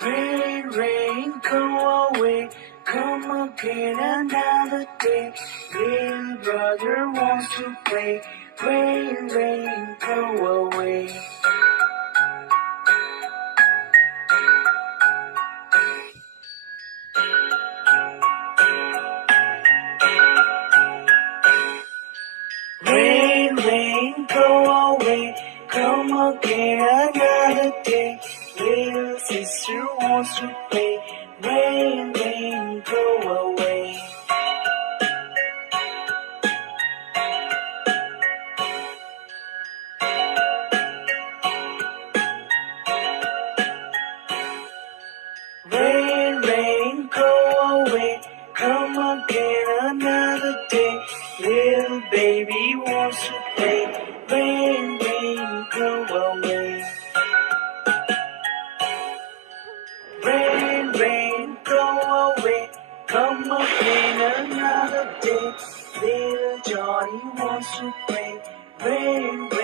Rain, rain, go away. Come again another day. Little brother wants to play. Rain, rain, go away. Rain, rain, go away. Come again another day. Little sister wants to play. Rain, rain, go away. Rain, rain, go away. Come again another day. Little baby wants to play. Rain, rain, go away. Rain, rain, go away. Come again another day. Little Johnny wants to play. Rain, rain.